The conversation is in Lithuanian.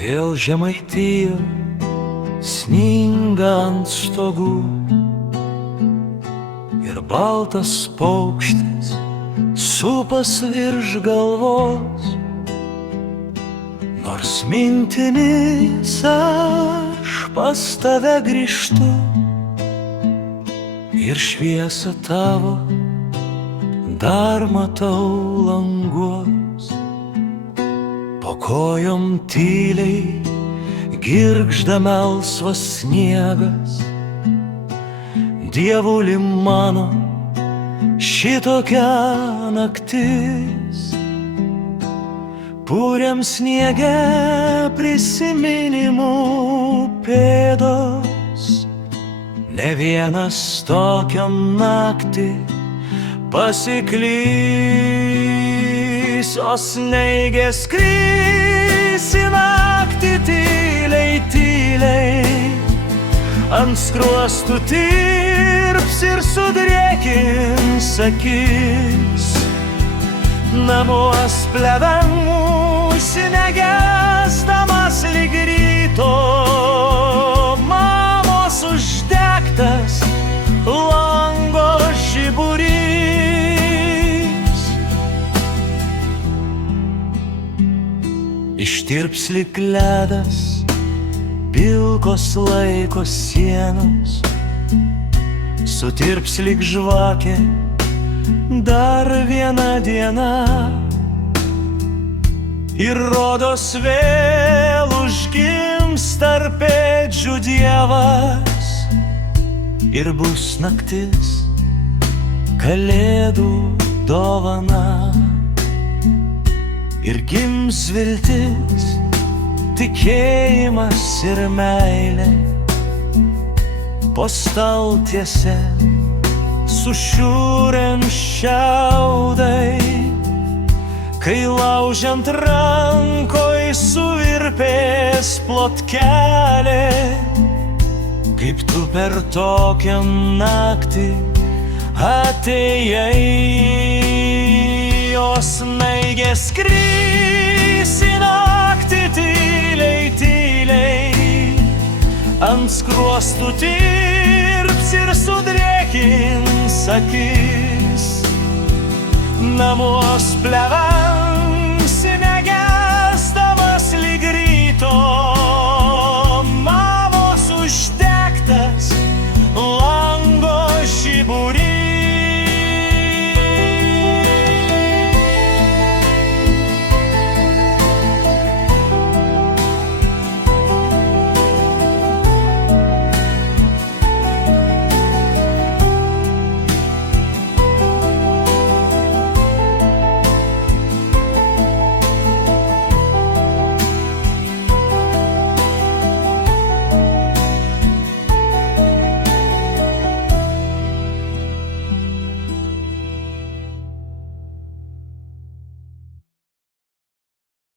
Vėl Žemaitija sninga ant stogų ir baltas paukštis supas virš galvos. Nors mintimis aš pas tave grįžtu ir šviesą tavo dar matau languos. Po kojom tyliai girgžda melsvas sniegas. Dievuli mano, šitokia naktis. Pūriam sniege prisiminimų pėdos. Ne vienas tokią naktį pasiklys, o snaigės skris į naktį tyliai, tyliai. Ant skruostų tirps ir sudriekins akis. Namuos plevenmusi negesdamas lyg ryto mamos uždegtas lango žiburys. Ištirps lyg ledas pilkos laiko sienos, sutirps lyg žvakė dar viena diena. Ir rodos vėl užgims tarp ėdžių Dievas, ir bus naktis kalėdų dovana. Ir gims viltis, tikėjimas ir meilė po staltiese sušiurėm šiaudai. Kai laužiant rankoj suvirpės plotkelė, kaip tu per tokią naktį atėjai. O snaigės skris į naktį tyliai, tyliai. Ant skruostų tirps ir sudriekins akis. Namuos pleva